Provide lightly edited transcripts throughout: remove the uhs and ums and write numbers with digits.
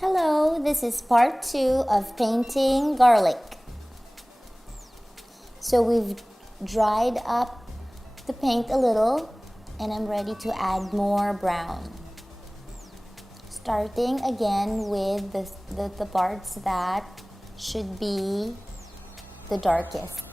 Hello, this is part 2 of painting garlic. So we've dried up the paint a little and I'm ready to add more brown. Starting again with the parts that should be the darkest.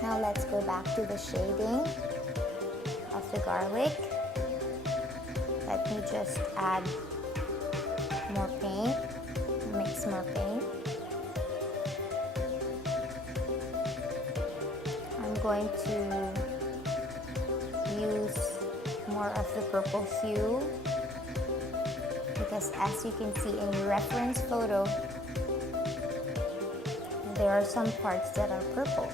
Now let's go back to the shading of the garlic. Let me just add more paint, mix more paint. I'm going to use more of the purple hue because as you can see in your reference photo, there are some parts that are purple.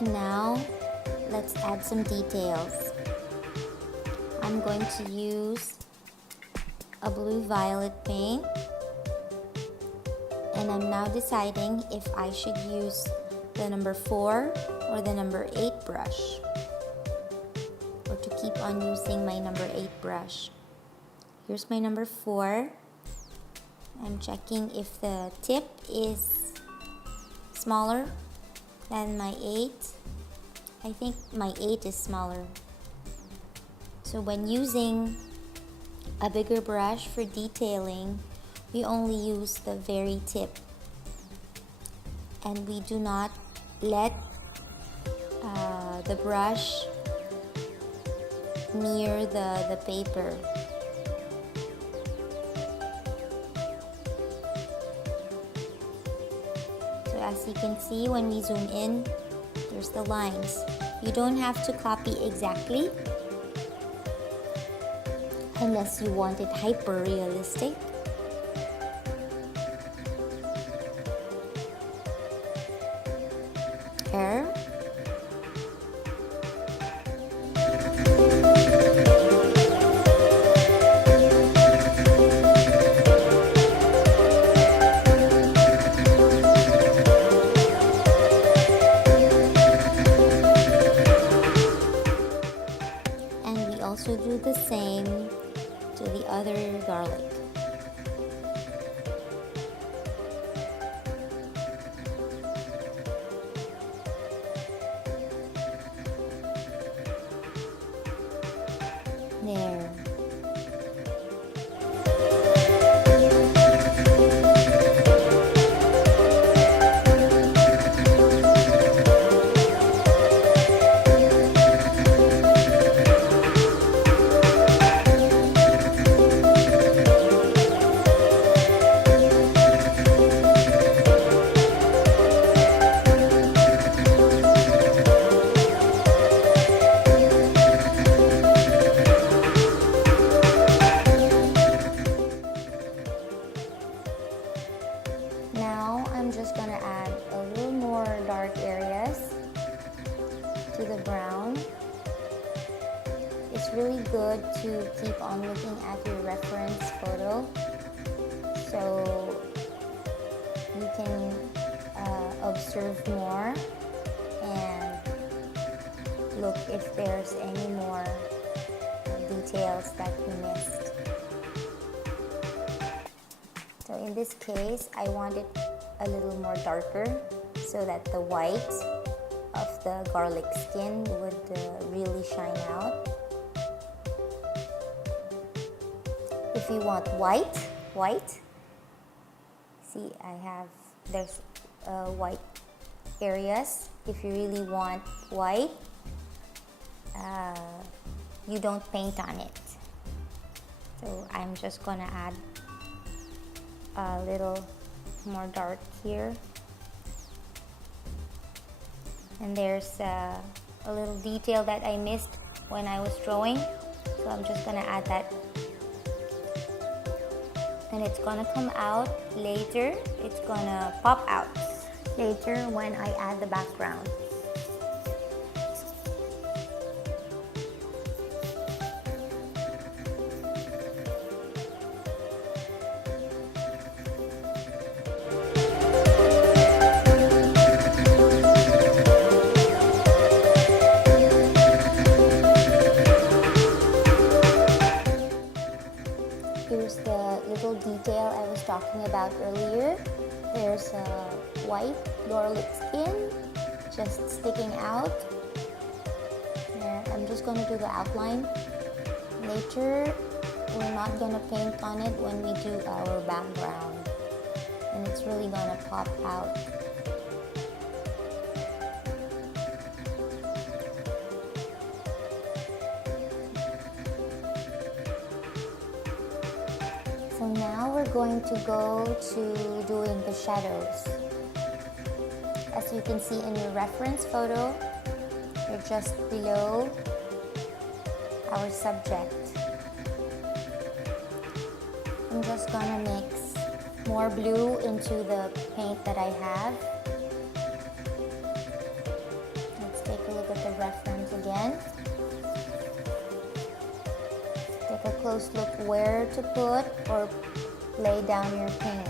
And now, let's add some details. I'm going to use a blue-violet paint. And I'm now deciding if I should use the number 4 or the number 8 brush. Or to keep on using my number 8 brush. Here's my number 4. I'm checking if the tip is smaller than my 8. I think my 8 is smaller. So when using a bigger brush for detailing, we only use the very tip. And we do not let the brush near the paper. As you can see, when we zoom in, there's the lines. You don't have to copy exactly unless you want it hyper realistic. Here. Also do the same to the other garlic. There. keep on looking at your reference photo so you can observe more and look if there's any more details that you missed. So in this case, I want it a little more darker so that the white of the garlic skin would really shine out. If you want white, see there's white areas. If you really want white, you don't paint on it. So I'm just gonna add a little more dark here. And there's a little detail that I missed when I was drawing, so I'm just gonna add that. And it's gonna come out later. It's gonna pop out later when I add the background. Here's the little detail I was talking about earlier. There's a white garlic skin just sticking out. And I'm just going to do the outline. Later, we're not going to paint on it when we do our background. And it's really going to pop out. So now we're going to go to doing the shadows. As you can see in your reference photo, they're just below our subject. I'm just gonna mix more blue into the paint that I have. Let's take a look at the reference again. Take a close look where to put or lay down your paint.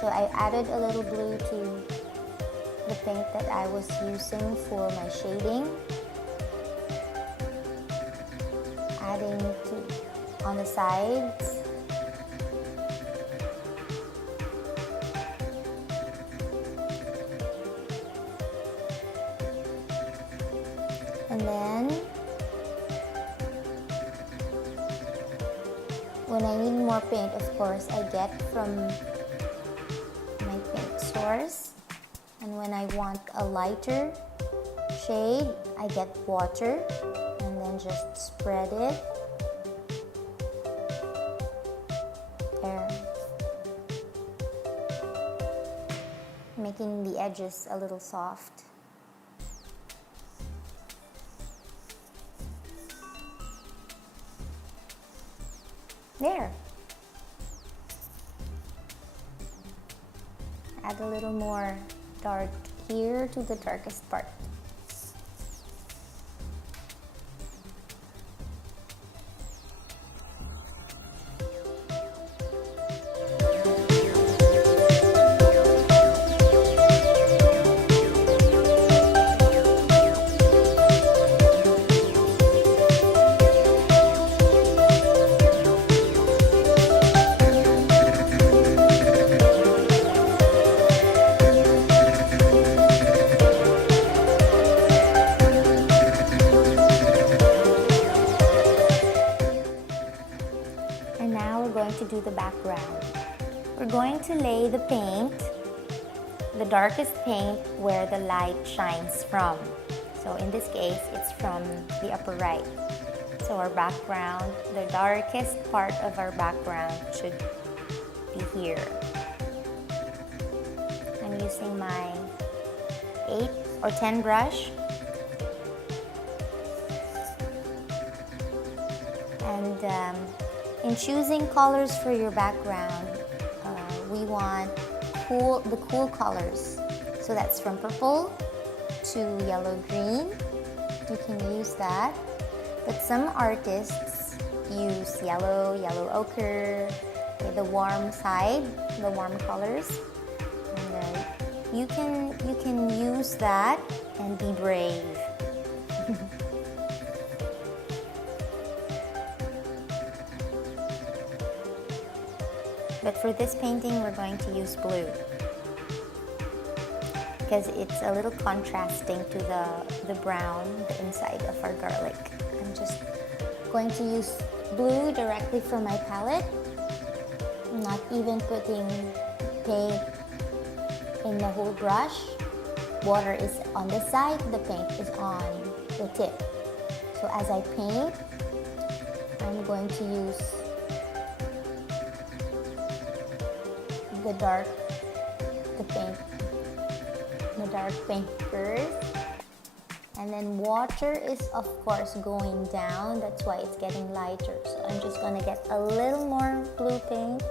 So I added a little blue to the paint that I was using for my shading. Adding to on the sides. And then when I need more paint, of course, I get from my paint source. And when I want a lighter shade, I get water and then just spread it. There. Making the edges a little soft. There. Add a little more dark here to the darkest part. To do the background. We're going to lay the paint, the darkest paint, where the light shines from. So in this case, it's from the upper right. So our background, the darkest part of our background should be here. I'm using my 8 or 10 brush. And in choosing colors for your background, we want the cool colors. So that's from purple to yellow-green. You can use that. But some artists use yellow, yellow ochre, okay, the warm side, the warm colors. And you can use that and be brave. But for this painting, we're going to use blue because it's a little contrasting to the brown, the inside of our garlic. I'm just going to use blue directly from my palette. I'm not even putting paint in the whole brush. Water is on this side, the paint is on the tip. So as I paint, I'm going to use the dark paint first, and then water is of course going down, that's why it's getting lighter. So I'm just going to get a little more blue paint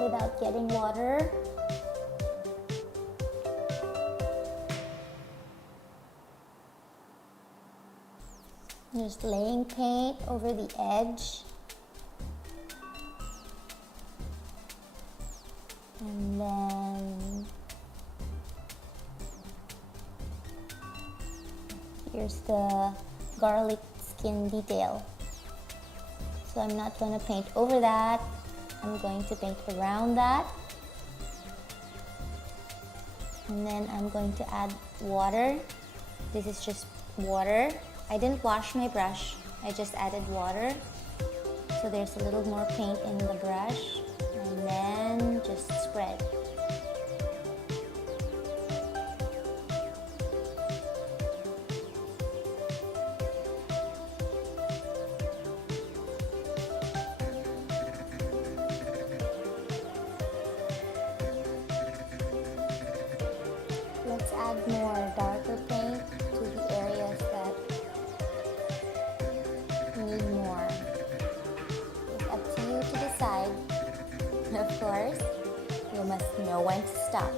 without getting water. Just laying paint over the edge. And then here's the garlic skin detail. So I'm not going to paint over that. I'm going to paint around that. And then I'm going to add water. This is just water. I didn't wash my brush. I just added water. So there's a little more paint in the brush. And then just spread. Let's add more darker paint to the areas that need more. It's up to you to decide. Of course, you must know when to stop.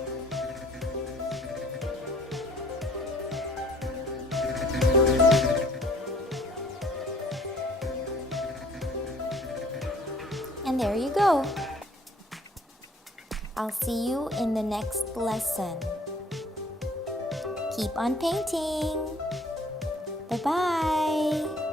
And there you go. I'll see you in the next lesson. Keep on painting. Bye-bye.